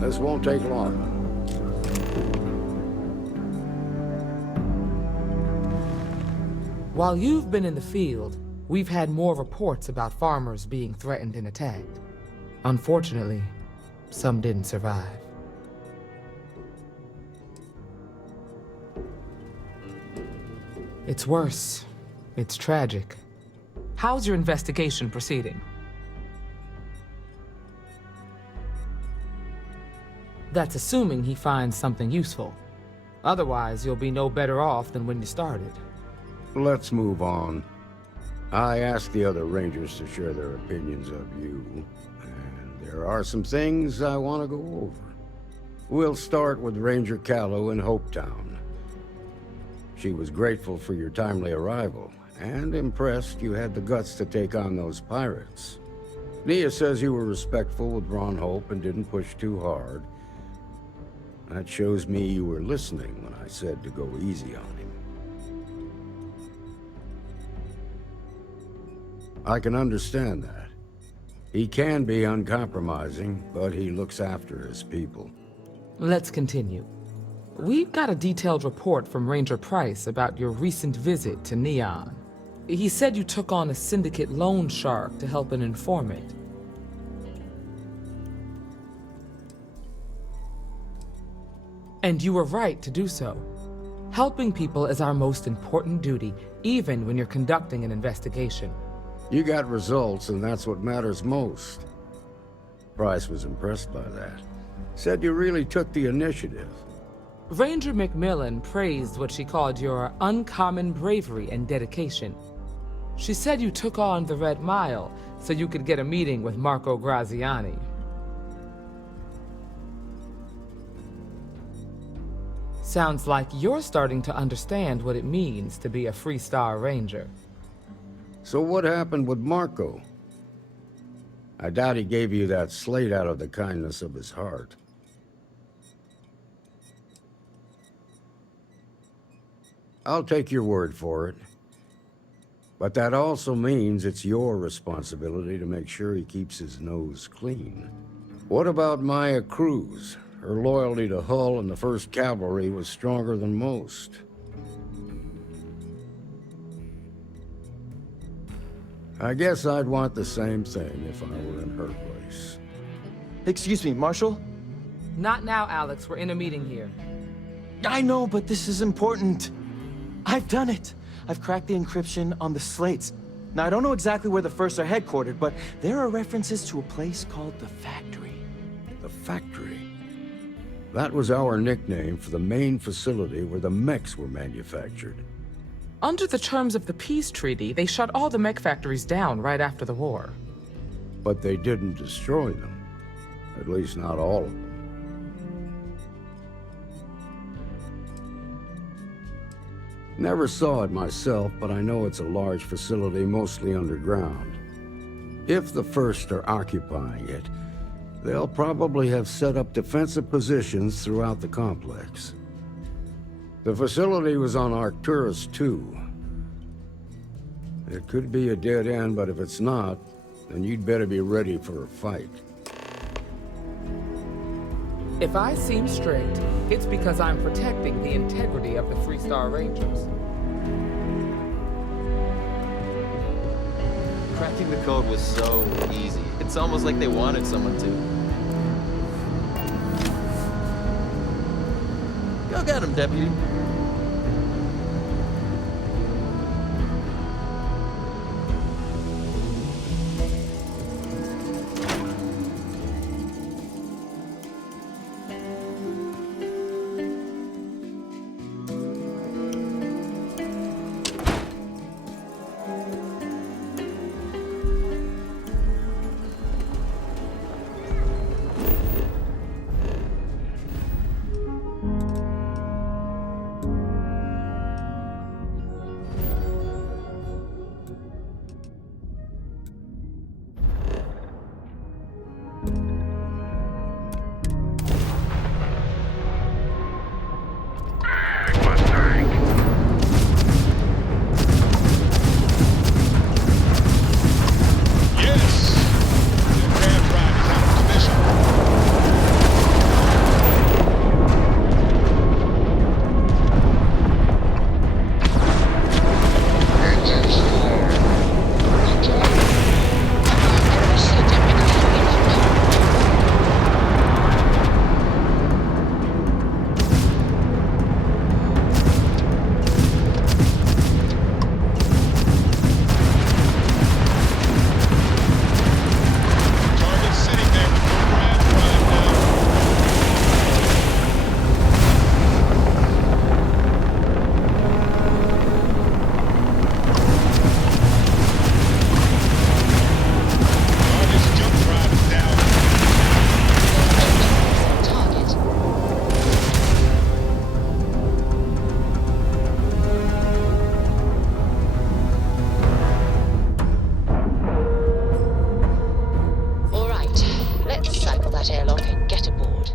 This won't take long. While you've been in the field, we've had more reports about farmers being threatened and attacked. Unfortunately, some didn't survive. It's worse. It's tragic. How's your investigation proceeding? That's assuming he finds something useful. Otherwise, you'll be no better off than when you started. Let's move on. I asked the other Rangers to share their opinions of you, and there are some things I want to go over. We'll start with Ranger Callow in Hopetown. She was grateful for your timely arrival, and impressed you had the guts to take on those pirates. Nia says you were respectful with Ron Hope and didn't push too hard. That shows me you were listening when I said to go easy on him. I can understand that. He can be uncompromising, but he looks after his people. Let's continue. We've got a detailed report from Ranger Price about your recent visit to Neon. He said you took on a syndicate loan shark to help an informant. And you were right to do so. Helping people is our most important duty, even when you're conducting an investigation. You got results, and that's what matters most. Price was impressed by that. Said you really took the initiative. Ranger McMillan praised what she called your uncommon bravery and dedication. She said you took on the Red Mile so you could get a meeting with Marco Graziani. Sounds like you're starting to understand what it means to be a Freestar Ranger. So what happened with Marco? I doubt he gave you that slate out of the kindness of his heart. I'll take your word for it. But that also means it's your responsibility to make sure he keeps his nose clean. What about Maya Cruz? Her loyalty to Hull and the 1st Cavalry was stronger than most. I guess I'd want the same thing if I were in her place. Excuse me, Marshal? Not now, Alex. We're in a meeting here. I know, but this is important. I've done it. I've cracked the encryption on the slates. Now, I don't know exactly where the First are headquartered, but there are references to a place called the Factory. The Factory? That was our nickname for the main facility where the mechs were manufactured. Under the terms of the peace treaty, they shut all the mech factories down right after the war. But they didn't destroy them. At least not all of them. Never saw it myself, but I know it's a large facility mostly underground. If the First are occupying it, they'll probably have set up defensive positions throughout the complex. The facility was on Arcturus 2. It could be a dead end, but if it's not, then you'd better be ready for a fight. If I seem strict, it's because I'm protecting the integrity of the Freestar Rangers. Cracking the code was so easy. It's almost like they wanted someone to. Go get him, Deputy. that airlock and get aboard.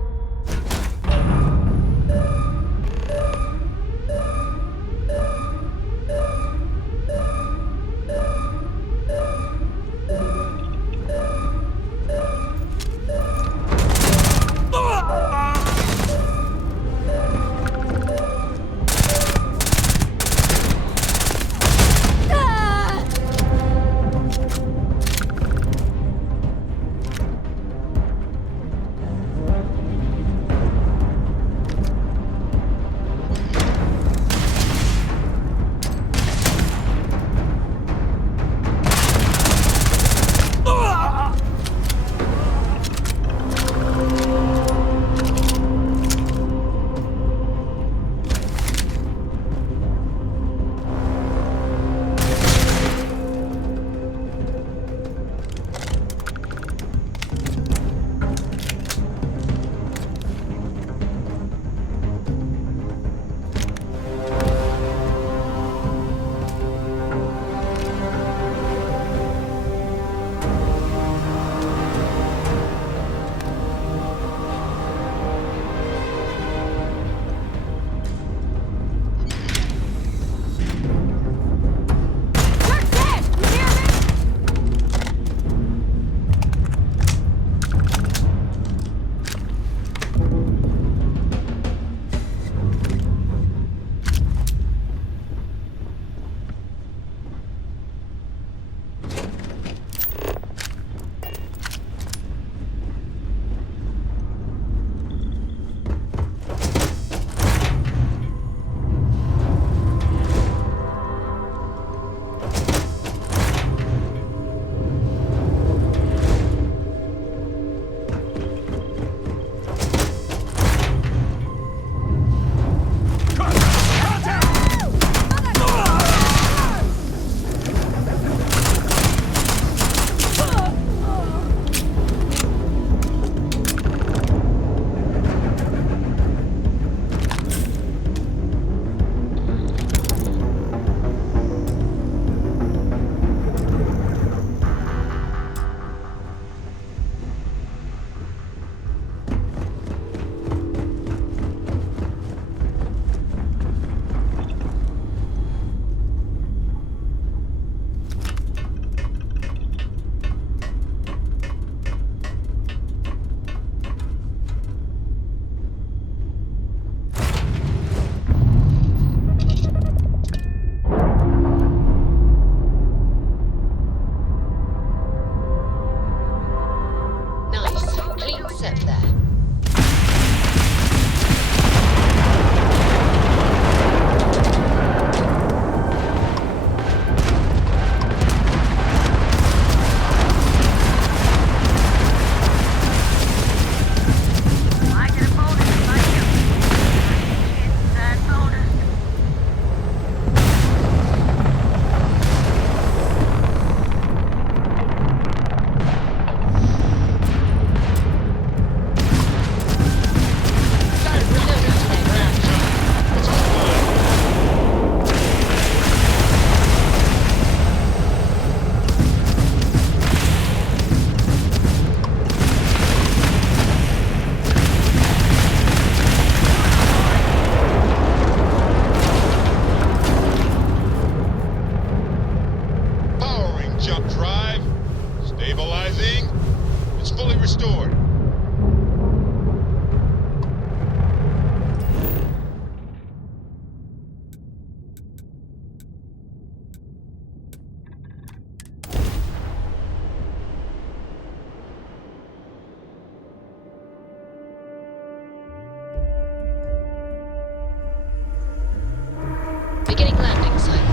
Beginning landing cycle.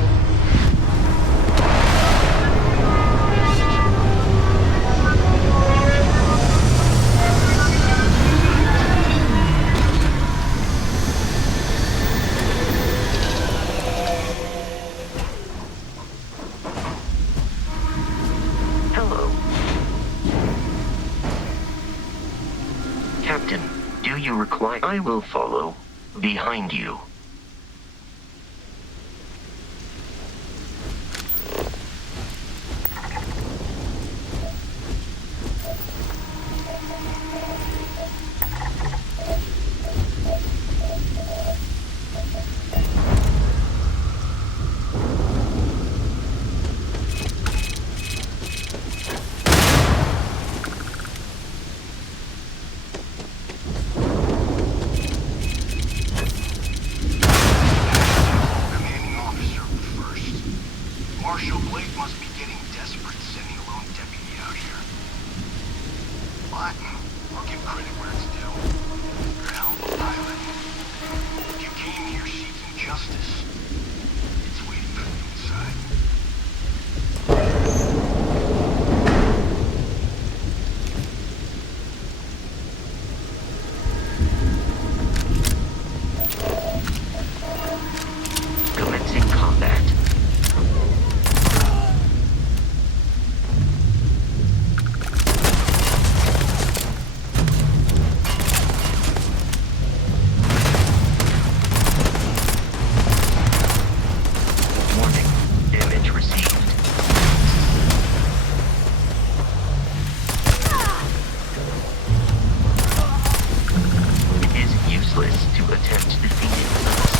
Hello. Captain, do you require... I will follow behind you. what? I'll give credit where it's due. You're a hell of a pilot. You came here seeking justice. It's waiting for you inside. Commencing combat. Warning. Damage received. It is useless to attempt defeating us.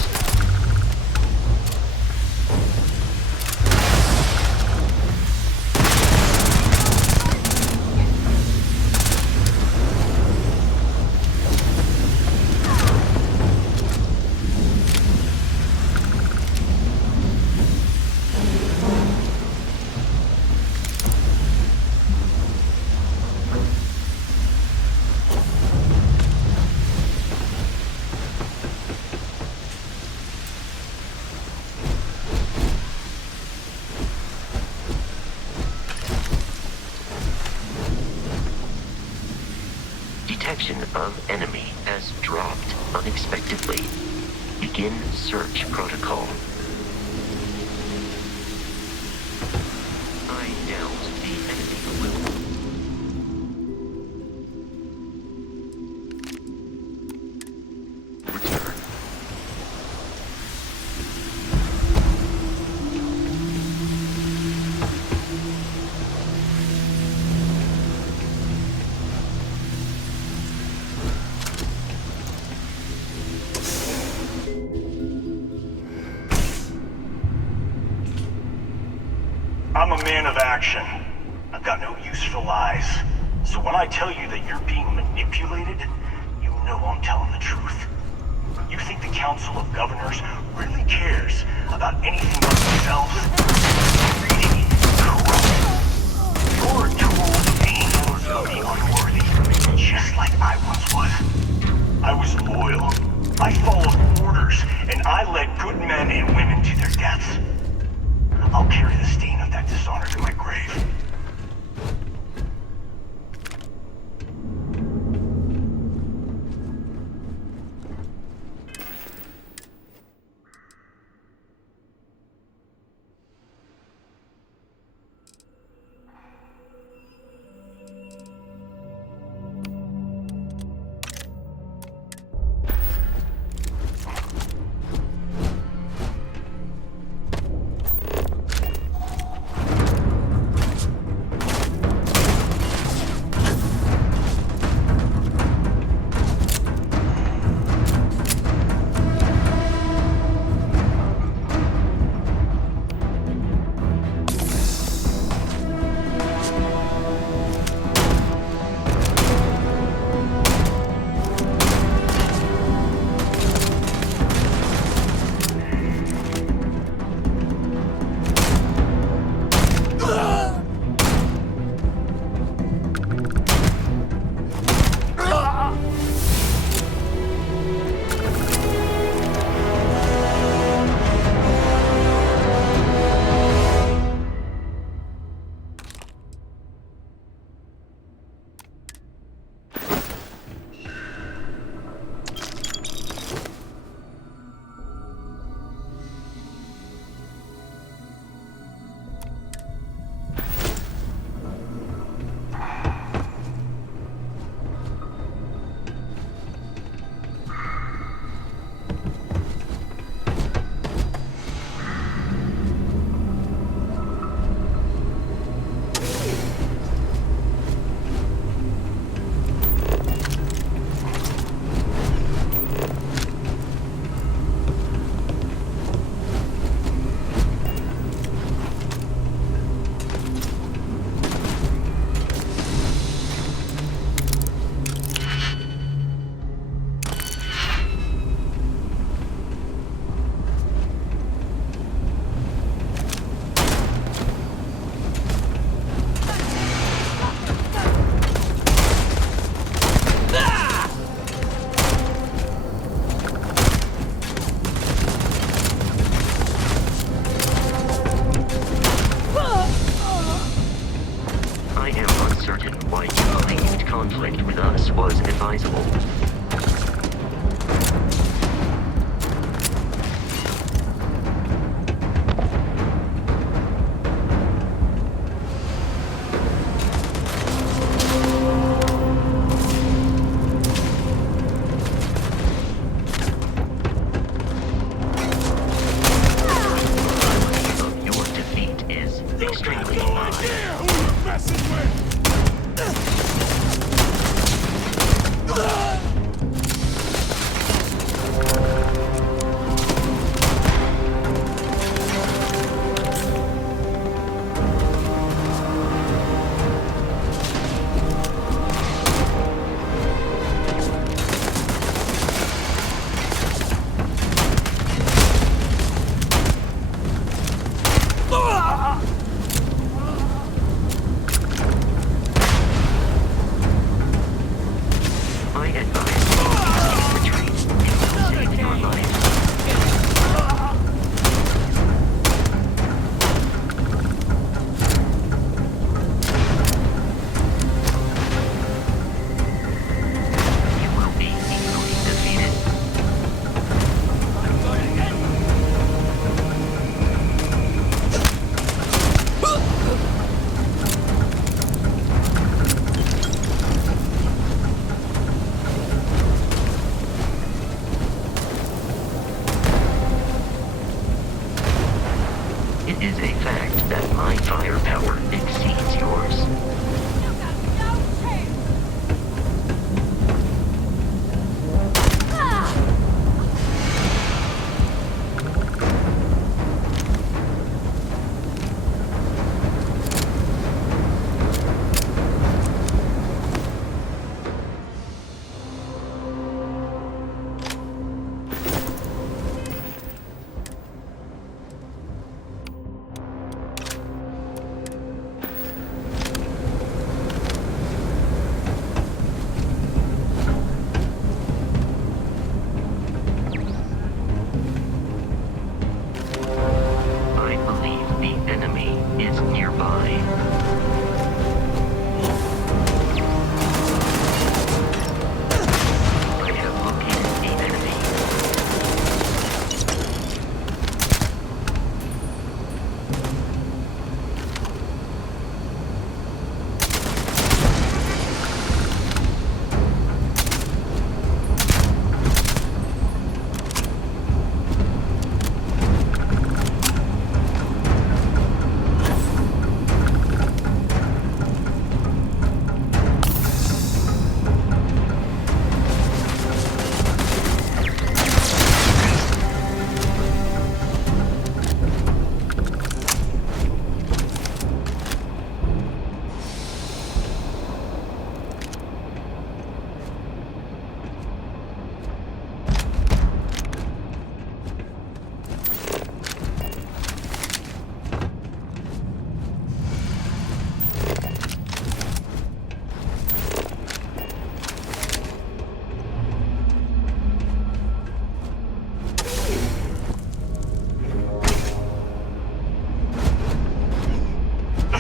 Detection of enemy has dropped unexpectedly. Begin search protocol. I downed the enemy balloon. Return. I'm a man of action. I've got no use for lies. So when I tell you that you're being manipulated, you know I'm telling the truth. You think the Council of Governors really cares about anything but themselves? Greedy, corrupt. You're a tool of the unworthy, just like I once was. I was loyal. I followed orders, and I led good men and women to their deaths. I'll carry the stain of that dishonor to my grave. uncertain why continued conflict with us was advisable.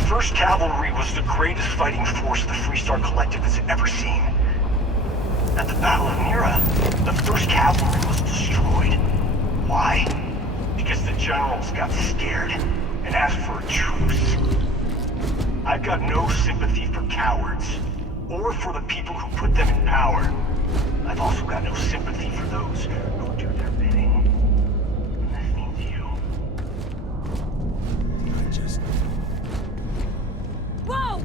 First Cavalry was the greatest fighting force the Freestar Collective has ever seen. At the Battle of Mira, the First Cavalry was destroyed. Why? Because the generals got scared and asked for a truce. I've got no sympathy for cowards, or for the people who put them in power. I've also got no sympathy for those who do their bidding. And that means you. Whoa!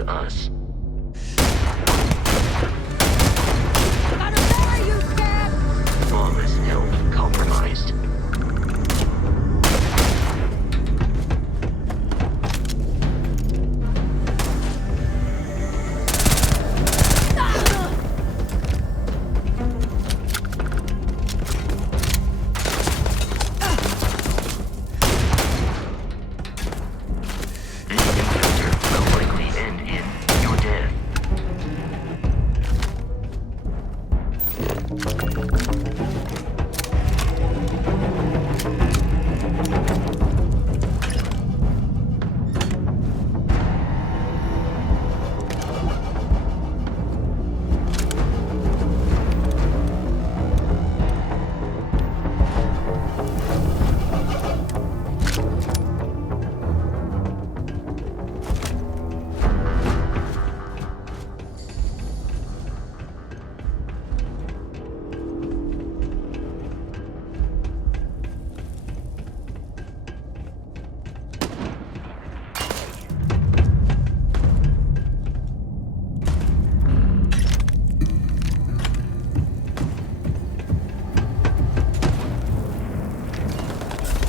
towards us. Lawless health compromised. This encounter will likely end in your death.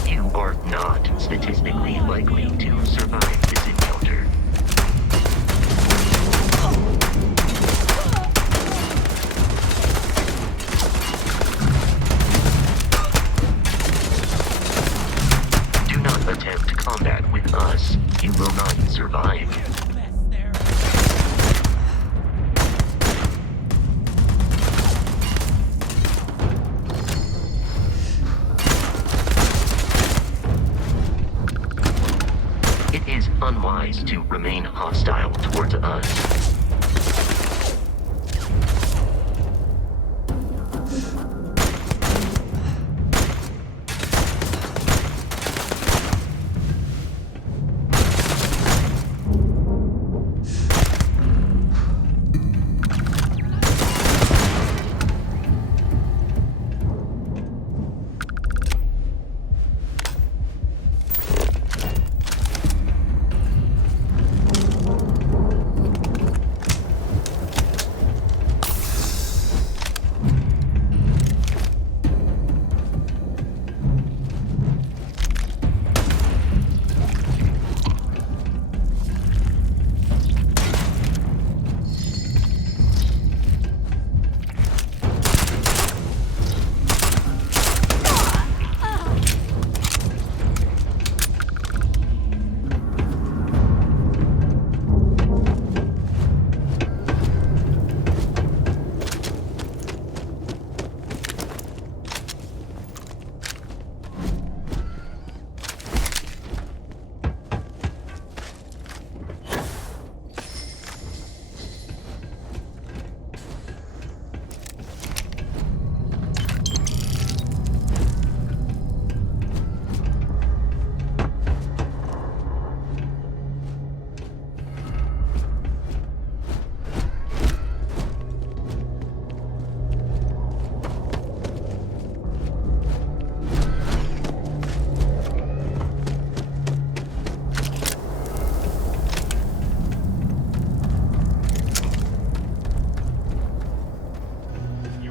You are not statistically likely to survive this encounter. Do not attempt combat with us. You will not survive. It is unwise to remain hostile towards us.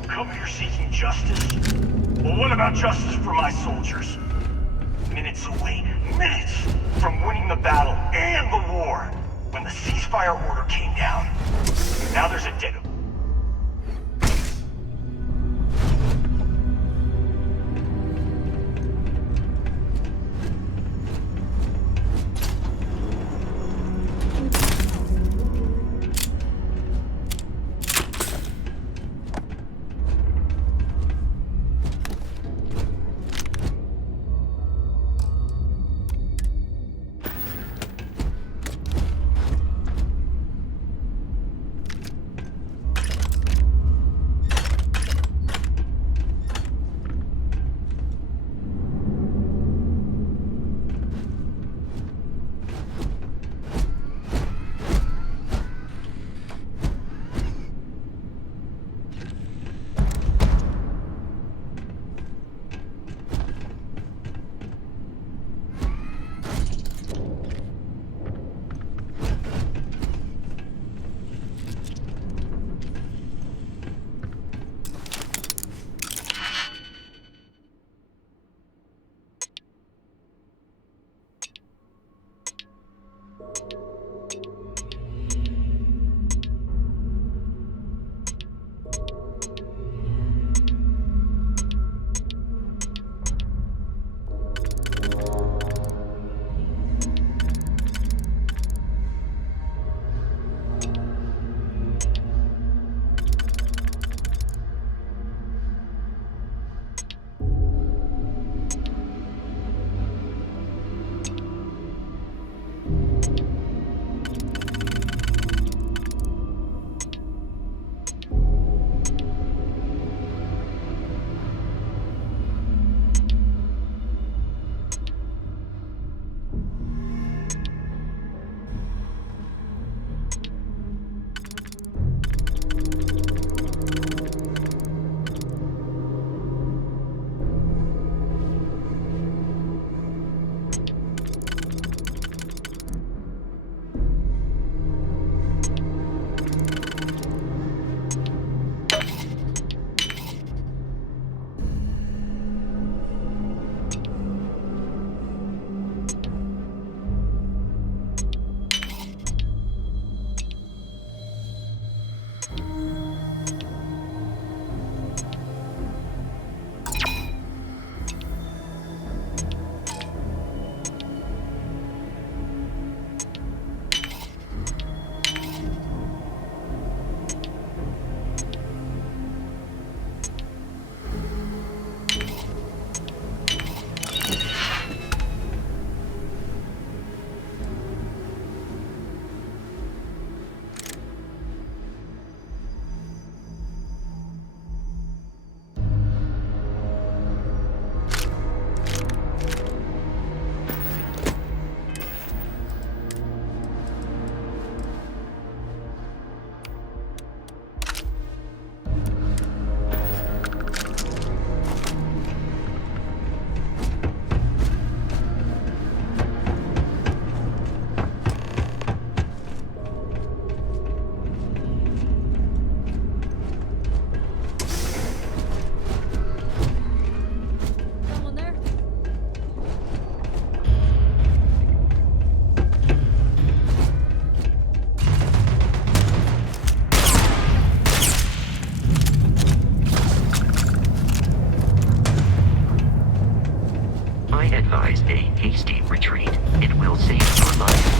Come here seeking justice? Well, what about justice for my soldiers? Minutes away, minutes from winning the battle and the war, when the ceasefire order came down. Now there's a dead. advise a hasty retreat. It will save your life.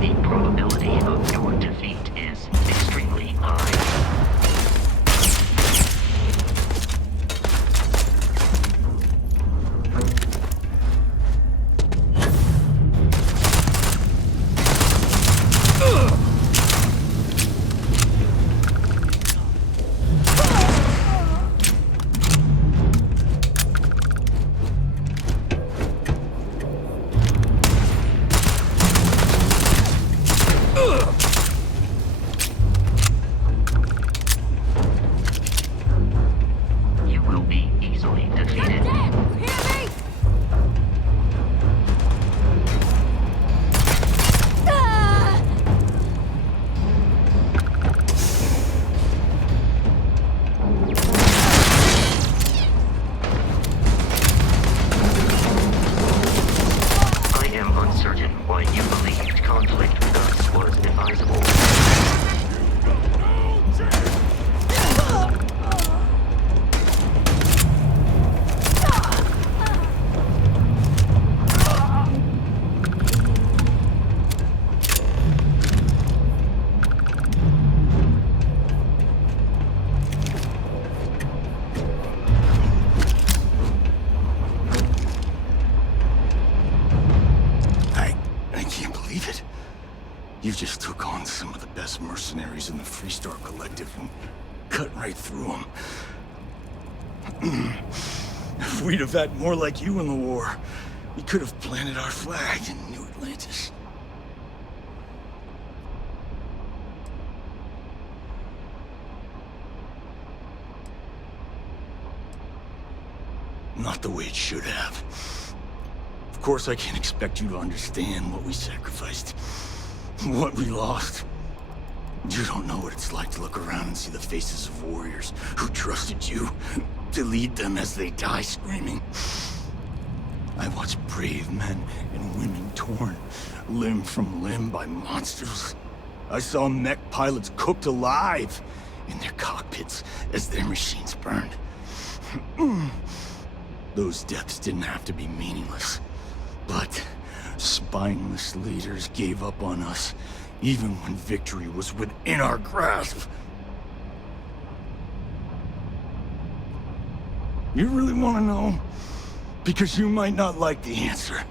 The probability of your defeat is extremely high. You will be easily defeated. I am uncertain why you believed conflict with us was advisable. I can't believe it. You just took on some of the best mercenaries in the Freestar Collective and cut right through them. If we'd have had more like you in the war, we could have planted our flag in New Atlantis. Not the way it should have. Of course, I can't expect you to understand what we sacrificed, what we lost. You don't know what it's like to look around and see the faces of warriors who trusted you to lead them as they die screaming. I watched brave men and women torn limb from limb by monsters. I saw mech pilots cooked alive in their cockpits as their machines burned. Those deaths didn't have to be meaningless. But spineless leaders gave up on us, even when victory was within our grasp. You really want to know? Because you might not like the answer.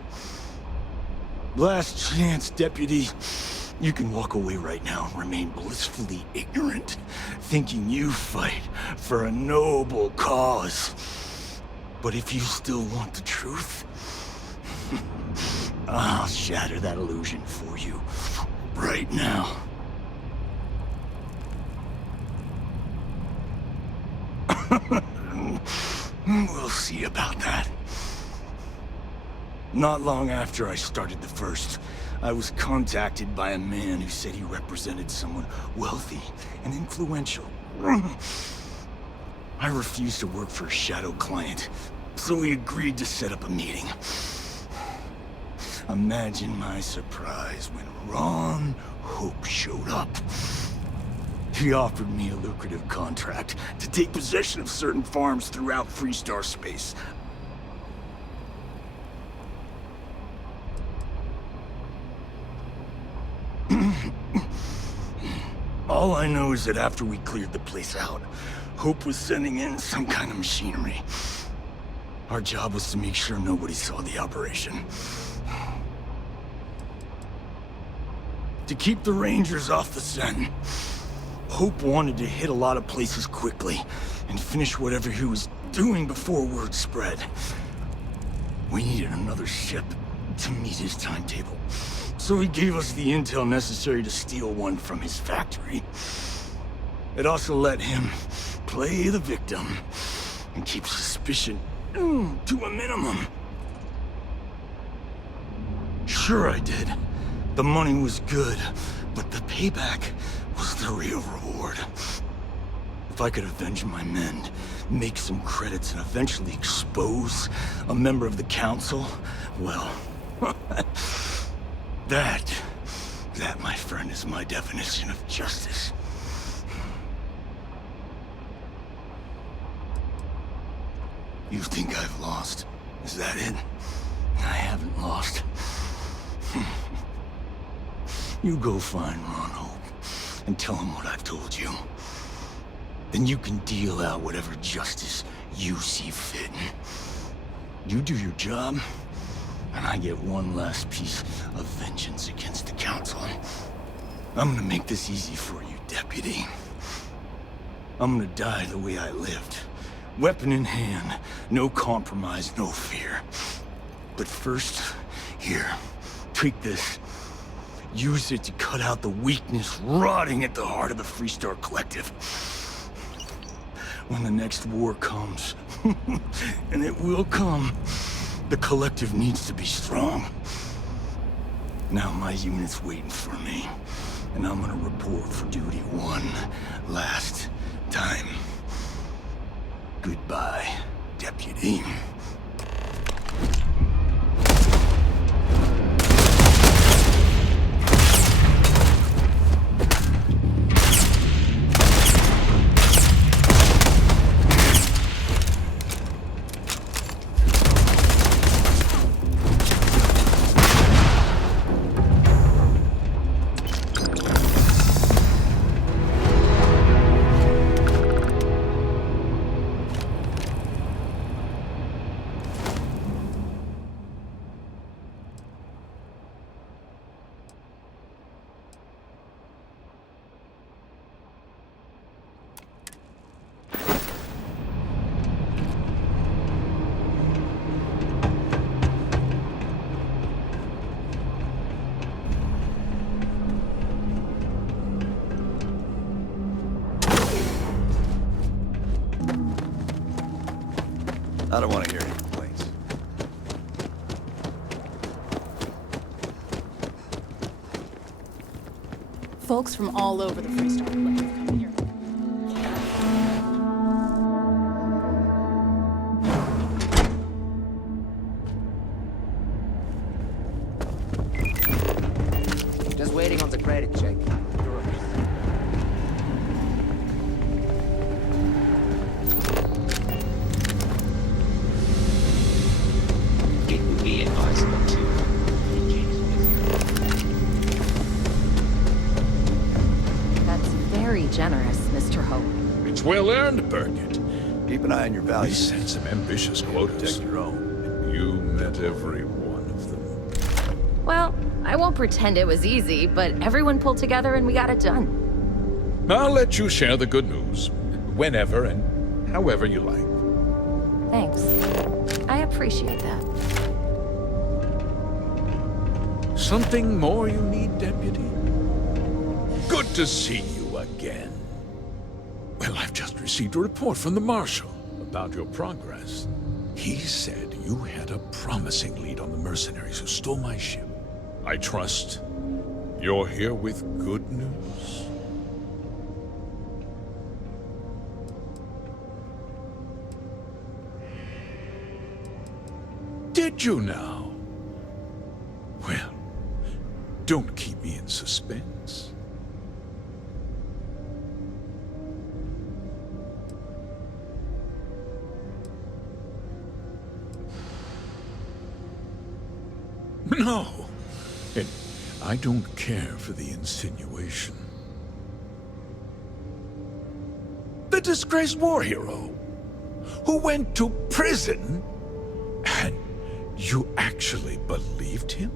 Last chance, Deputy. You can walk away right now and remain blissfully ignorant, thinking you fight for a noble cause. But if you still want the truth, I'll shatter that illusion for you, right now. We'll see about that. Not long after I started the First, I was contacted by a man who said he represented someone wealthy and influential. I refused to work for a shadow client, so he agreed to set up a meeting. Imagine my surprise when Ron Hope showed up. He offered me a lucrative contract to take possession of certain farms throughout Freestar space. All I know is that after we cleared the place out, Hope was sending in some kind of machinery. Our job was to make sure nobody saw the operation. To keep the Rangers off the scent, Hope wanted to hit a lot of places quickly and finish whatever he was doing before word spread. We needed another ship to meet his timetable, so he gave us the intel necessary to steal one from his factory. It also let him play the victim and keep suspicion to a minimum. Sure I did. The money was good, but the payback was the real reward. If I could avenge my men, make some credits, and eventually expose a member of the council, well, that, my friend, is my definition of justice. You think I've lost? Is that it? I haven't lost. You go find Ron Hope and tell him what I've told you. Then you can deal out whatever justice you see fit. You do your job, and I get one last piece of vengeance against the Council. I'm gonna make this easy for you, Deputy. I'm gonna die the way I lived. Weapon in hand, no compromise, no fear. But first, here, take this. Use it to cut out the weakness rotting at the heart of the Freestar Collective. When the next war comes, and it will come, the Collective needs to be strong. Now my unit's waiting for me, and I'm gonna report for duty one last time. Goodbye, Deputy. I don't want to hear any complaints. Folks from all over the Freestar Collective come here. Just waiting on the credit check. It would be advisable to engage with you. That's very generous, Mr. Hope. It's well earned, Burkett. Keep an eye on your We values. set some ambitious quotas. Protect your own. And you met every one of them. Well, I won't pretend it was easy, but everyone pulled together and we got it done. I'll let you share the good news. Whenever and however you like. Thanks. I appreciate that. Something more you need, Deputy? Good to see you again. Well, I've just received a report from the Marshal about your progress. He said you had a promising lead on the mercenaries who stole my ship. I trust you're here with good news. Did you now? Well, don't keep me in suspense. No, and I don't care for the insinuation. The disgraced war hero who went to prison, and you actually believed him?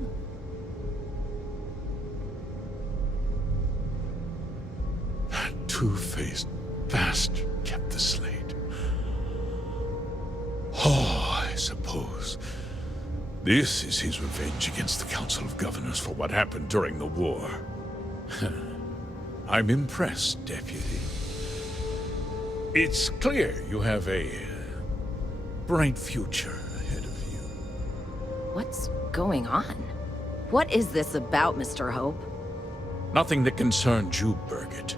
That two-faced bastard kept the slate. Oh, I suppose this is his revenge against the Council of Governors for what happened during the war. I'm impressed, Deputy. It's clear you have a bright future ahead of you. What's going on? What is this about, Mr. Hope? Nothing that concerns you, Birgit.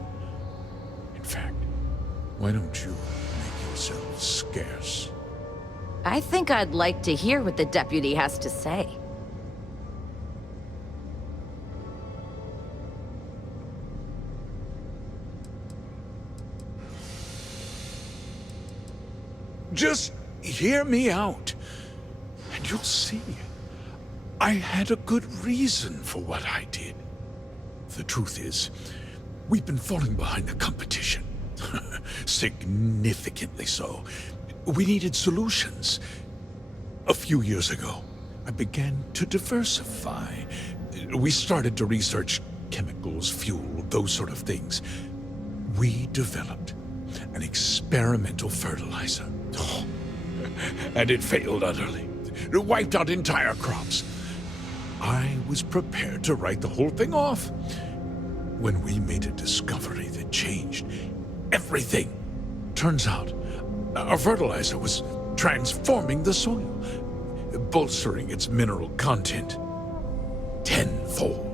In fact, why don't you make yourself scarce? I think I'd like to hear what the deputy has to say. Just hear me out, and you'll see. I had a good reason for what I did. The truth is, we've been falling behind the competition. Significantly so. We needed solutions. A few years ago, I began to diversify. We started to research chemicals, fuel, those sort of things. We developed an experimental fertilizer. And it failed utterly. It wiped out entire crops. I was prepared to write the whole thing off when we made a discovery that changed everything. Turns out, our fertilizer was transforming the soil, bolstering its mineral content tenfold.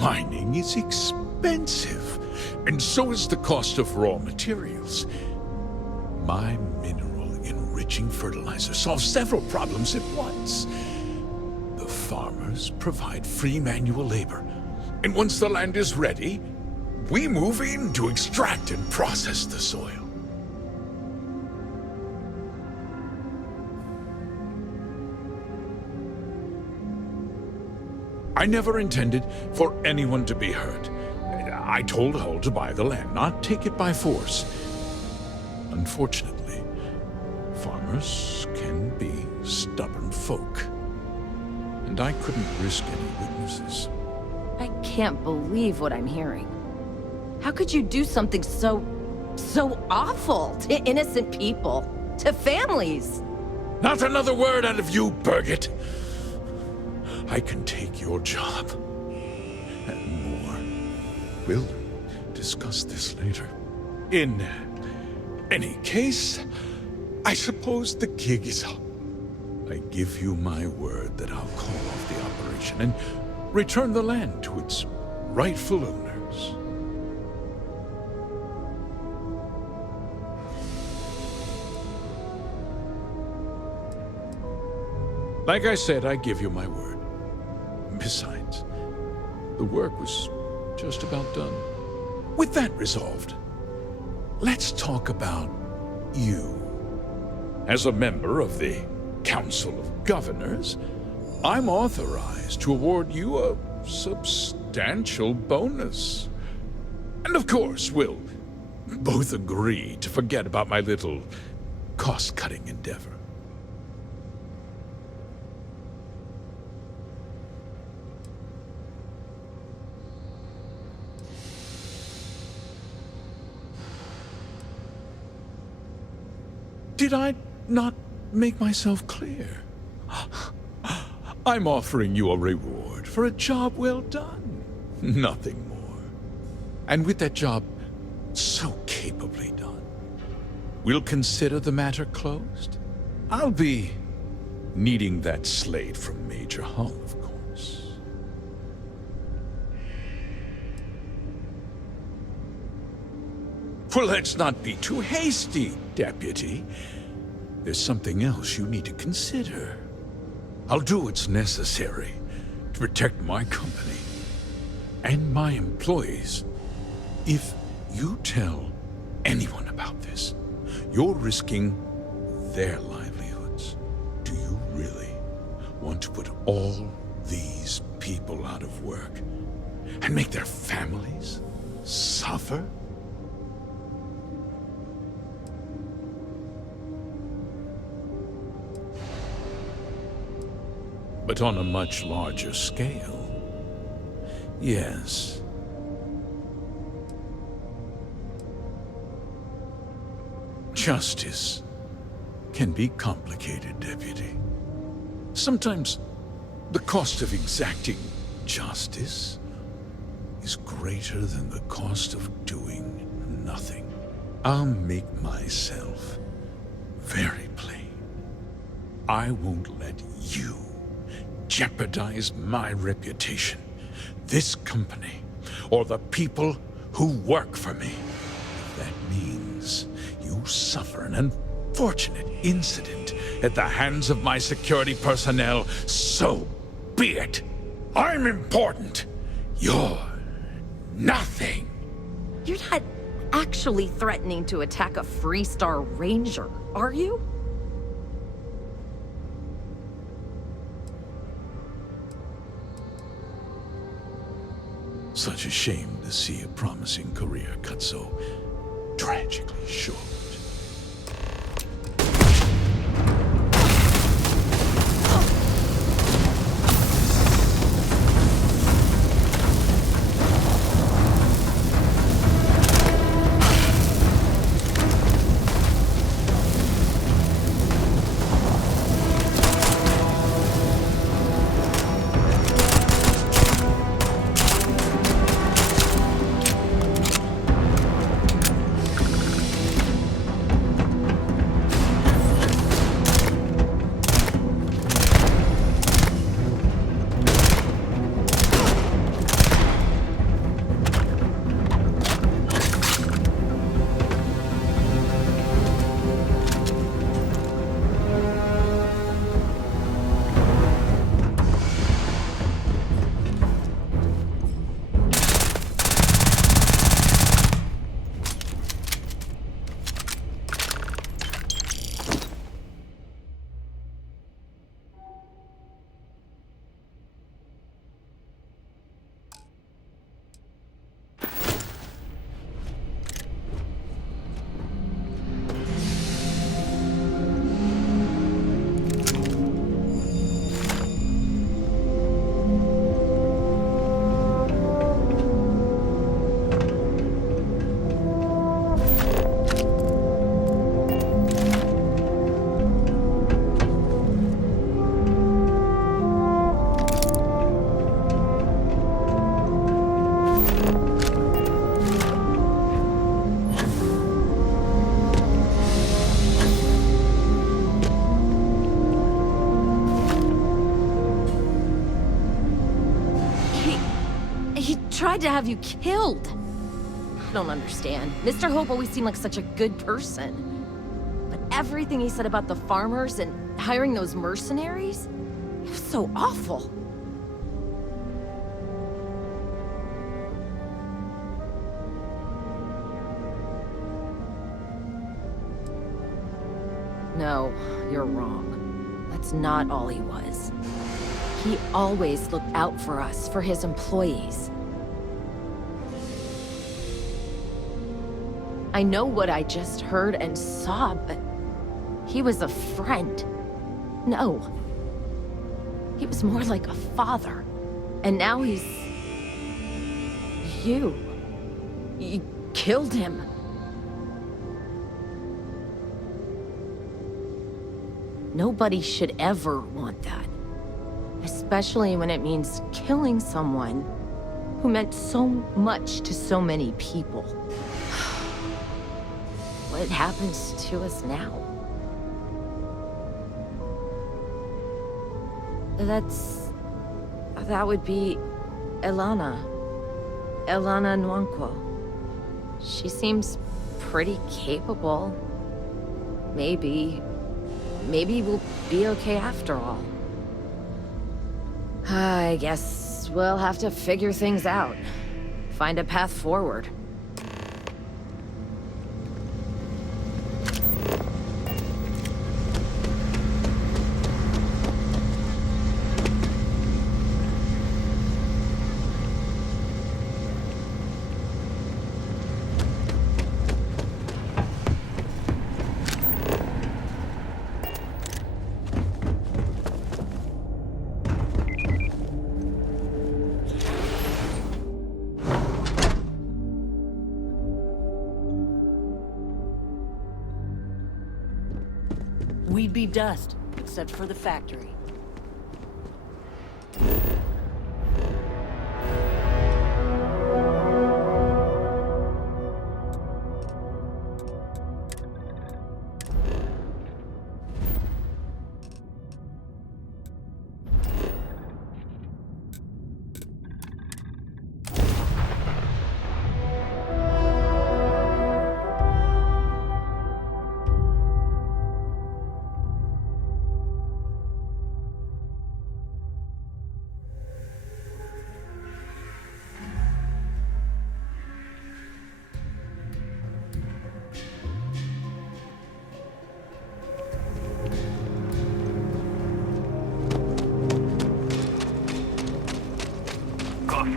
Mining is expensive, and so is the cost of raw materials. My mineral-enriching fertilizer solves several problems at once. The farmers provide free manual labor, and once the land is ready, we move in to extract and process the soil. I never intended for anyone to be hurt. I told Hull to buy the land, not take it by force. Unfortunately, farmers can be stubborn folk, and I couldn't risk any witnesses. I can't believe what I'm hearing. How could you do something so awful to innocent people, to families? Not another word out of you, Birgit. I can take your job, and more. We'll discuss this later. In any case, I suppose the gig is up. I give you my word that I'll call off the operation and return the land to its rightful owners. Like I said, I give you my word. Besides, the work was just about done. With that resolved, let's talk about you. As a member of the Council of Governors, I'm authorized to award you a substantial bonus. And of course, we'll both agree to forget about my little cost-cutting endeavor. Did I not make myself clear? I'm offering you a reward for a job well done. Nothing more. And with that job so capably done, we'll consider the matter closed. I'll be needing that slate from Major Hull, of course. Well, let's not be too hasty, Deputy. There's something else you need to consider. I'll do what's necessary to protect my company and my employees. If you tell anyone about this, you're risking their livelihoods. Do you really want to put all these people out of work and make their families suffer? But on a much larger scale, yes. Justice can be complicated, Deputy. Sometimes the cost of exacting justice is greater than the cost of doing nothing. I'll make myself very plain. I won't let you jeopardize my reputation, this company, or the people who work for me. If that means you suffer an unfortunate incident at the hands of my security personnel, so be it. I'm important. You're nothing. You're not actually threatening to attack a Freestar Ranger, are you? Such a shame to see a promising career cut so tragically short. Tried to have you killed. I don't understand. Mr. Hope always seemed like such a good person. But everything he said about the farmers and hiring those mercenaries, it was so awful. No, you're wrong. That's not all he was. He always looked out for us, for his employees. I know what I just heard and saw, but he was a friend. No. He was more like a father. And now he's... you. You killed him. Nobody should ever want that. Especially when it means killing someone who meant so much to so many people. What happens to us now? That would be Elana. Elana Nwankwo. She seems pretty capable. Maybe we'll be okay after all. I guess we'll have to figure things out. Find a path forward. We'd be dust, except for the factory.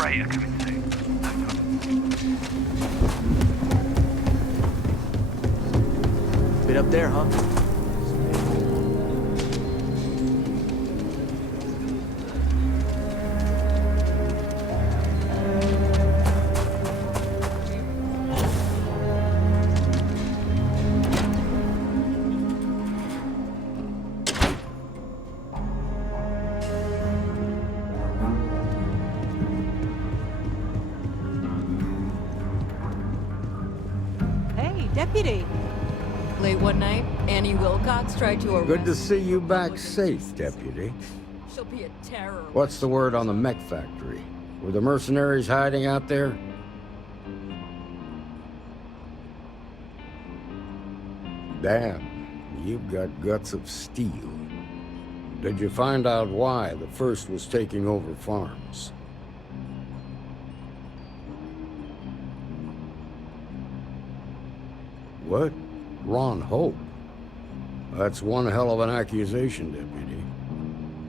Yeah, come inside. Bit up there, huh? Hey, deputy. Late one night, Annie Wilcox tried to arrest... Good to see you back safe, Deputy. She'll be a terror. What's the word on the mech factory? Were the mercenaries hiding out there? Damn, you've got guts of steel. Did you find out why the first was taking over farms? What? Ron Hope? That's one hell of an accusation, Deputy.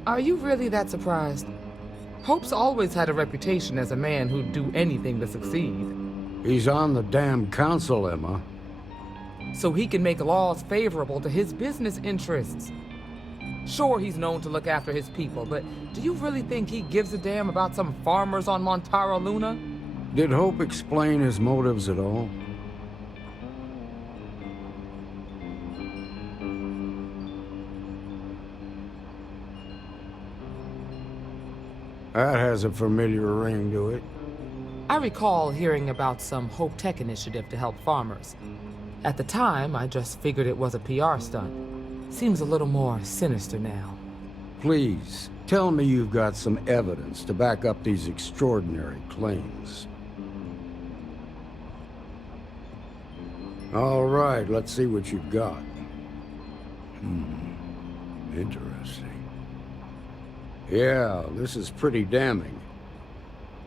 Are you really that surprised? Hope's always had a reputation as a man who'd do anything to succeed. He's on the damn council, Emma. So he can make laws favorable to his business interests. Sure, he's known to look after his people, but do you really think he gives a damn about some farmers on Montara Luna? Did Hope explain his motives at all? That has a familiar ring to it. I recall hearing about some Hope Tech initiative to help farmers. At the time, I just figured it was a PR stunt. Seems a little more sinister now. Please, tell me you've got some evidence to back up these extraordinary claims. All right, let's see what you've got. Interesting. Yeah, this is pretty damning.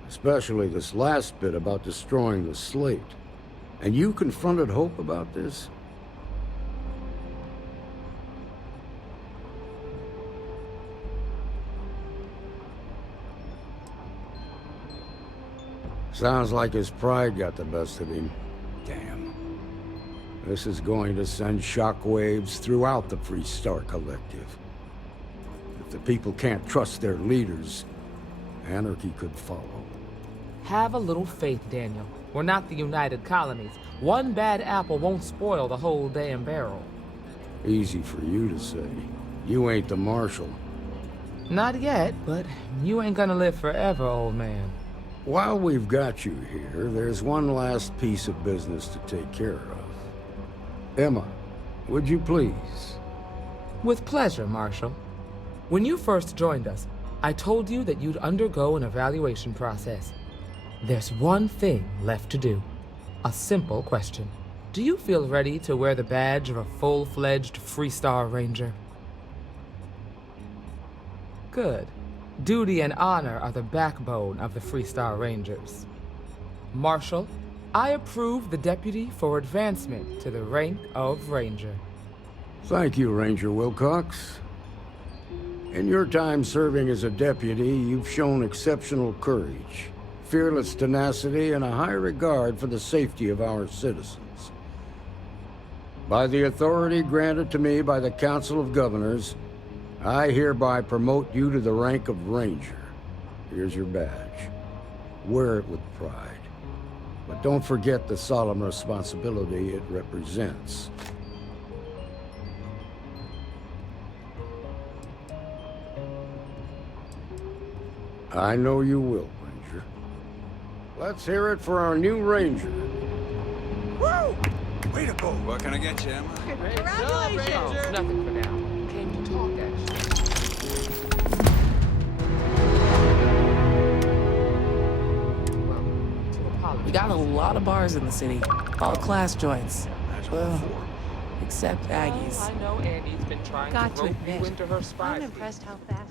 Especially this last bit about destroying the slate. And you confronted Hope about this? Sounds like his pride got the best of him. Damn. This is going to send shockwaves throughout the Freestar Collective. If the people can't trust their leaders, anarchy could follow. Have a little faith, Daniel. We're not the United Colonies. One bad apple won't spoil the whole damn barrel. Easy for you to say. You ain't the marshal. Not yet, but you ain't gonna live forever, old man. While we've got you here, there's one last piece of business to take care of. Emma, would you please? With pleasure, Marshal. When you first joined us, I told you that you'd undergo an evaluation process. There's one thing left to do. A simple question. Do you feel ready to wear the badge of a full-fledged Freestar Ranger? Good. Duty and honor are the backbone of the Freestar Rangers. Marshal, I approve the deputy for advancement to the rank of Ranger. Thank you, Ranger Wilcox. In your time serving as a deputy, you've shown exceptional courage, fearless tenacity, and a high regard for the safety of our citizens. By the authority granted to me by the Council of Governors, I hereby promote you to the rank of Ranger. Here's your badge. Wear it with pride. But don't forget the solemn responsibility it represents. I know you will, Ranger. Let's hear it for our new Ranger. Woo! Way to go. What can I get you, Emma? Congratulations! Nothing for now. Came to talk, actually. Well, to apologize. We got a lot of bars in the city. All class joints. Well, except Aggie's. I know Annie's been trying to rope you into her spy. I'm impressed how fast